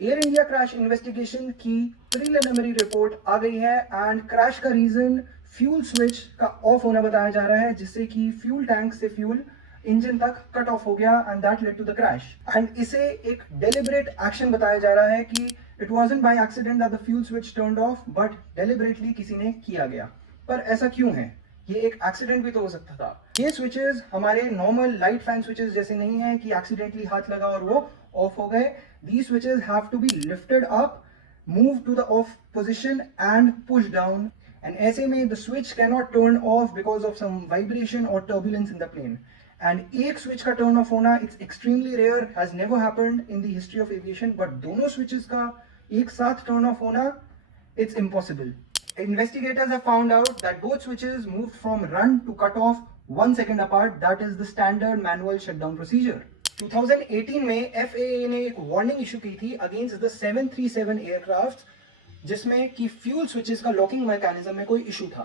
Air India crash investigation की preliminary report आ गई है एंड क्रैश का रीजन फ्यूल स्विच का ऑफ होना बताया जा रहा है, जिससे कि फ्यूल टैंक से फ्यूल इंजन तक कट ऑफ हो गया and that led to the crash. And इसे एक डेलिबरेट एक्शन बताया जा रहा है कि it wasn't by accident that the fuel switch turned off, but deliberately किसी ने किया गया। पर ऐसा क्यों है? ये एक एक्सीडेंट भी तो हो सकता था। ये स्विचेस हमारे नॉर्मल लाइट फैन स्विचेस जैसे नहीं है कि एक्सीडेंटली हाथ लगा और वो ऑफ हो गए। These switches have to be lifted up, moved to the off position and pushed down. And ऐसे में the switch cannot turn off because of some vibration or turbulence in the plane. And एक switch का turn off होना it's extremely rare, has never happened in the history of aviation. But दोनों switches का एक साथ turn off होना it's impossible. Investigators have found out that both switches moved from run to cut off 1 second apart. That is the standard manual shutdown procedure. 2018 में FAA ने एक warning issue की थी अगेंस्ट द 737 एयरक्राफ्ट, जिसमें कि fuel switches का locking mechanism में कोई इशू था,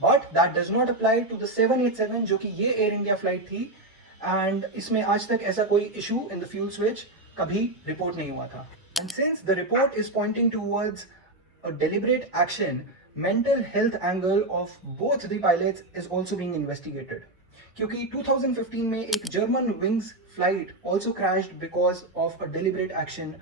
but that does not apply to the 787 जो कि ये एयर इंडिया फ्लाइट थी। एंड इसमें आज तक ऐसा कोई issue in the fuel switch कभी रिपोर्ट नहीं हुआ था। And since the report is pointing towards a deliberate action, mental health angle of both the pilots is also being investigated. क्योंकि 2015 में एक German wings flight also crashed because of a deliberate action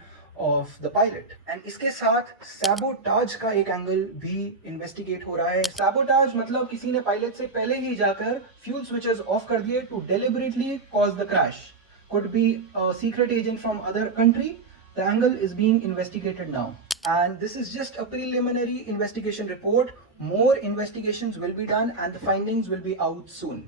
of the pilot. And इसके साथ sabotage का एक angle भी investigate हो रहा है। sabotage मतलब किसी ने पायलट से पहले ही जाकर फ्यूल स्विचेस ऑफ कर दिए to deliberately cause the crash. Could be a secret agent from other country. The angle is being investigated now. And this is just a preliminary investigation report. More investigations will be done and the findings will be out soon.